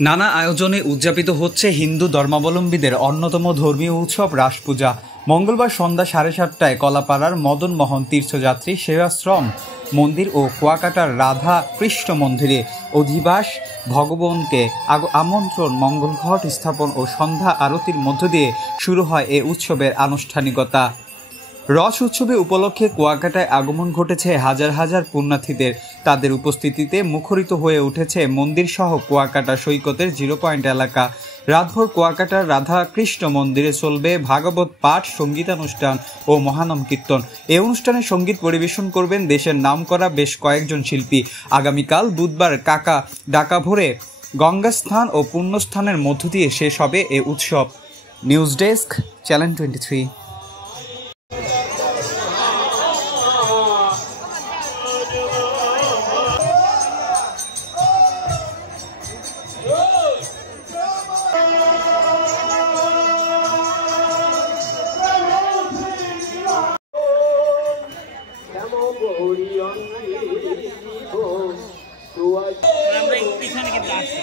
নানা আয়োজনে উদযাপিত হচ্ছে হিন্দু ধর্মাবলম্বীদের অন্যতম ধর্মীয় উৎসব রাস পূজা। মঙ্গলবার সন্ধ্যা 7:30টায় কলাপাড়ার মদন মোহন তীর্থযাত্রী সেবাশ্রম মন্দির ও কুয়াকাটার রাধা কৃষ্ণ মন্দিরে অধিবাস ভগবানকে আমন্ত্রণ মঙ্গলঘট স্থাপন ও সন্ধ্যা আরতির মধ্য দিয়ে শুরু হয় এ উৎসবের আনুষ্ঠানিকতা। রস উৎসবে উপলক্ষে কুয়াকাটায় আগমন ঘটেছে হাজার হাজার পুণ্যার্থীদের। তাদের উপস্থিতিতে মুখরিত হয়ে উঠেছে মন্দির সহ কুয়াকাটা সৈকতের 0 পয়েন্ট এলাকা। রাতভর কুয়াকাটার রাধা কৃষ্ণ মন্দিরে চলবে ভাগবত পাঠ, সঙ্গীতানুষ্ঠান ও মহানাম কীর্তন। এই অনুষ্ঠানে সঙ্গীত পরিবেশন করবেন দেশের নামকরা বেশ কয়েকজন শিল্পী। আগামীকাল বুধবার ডাকা ভরে গঙ্গাস্থান ও পুণ্যস্থানের মধ্য দিয়ে শেষ হবে এ উৎসব। News desk, channel 23। আমরা পিছনে কিন্তু আসছি।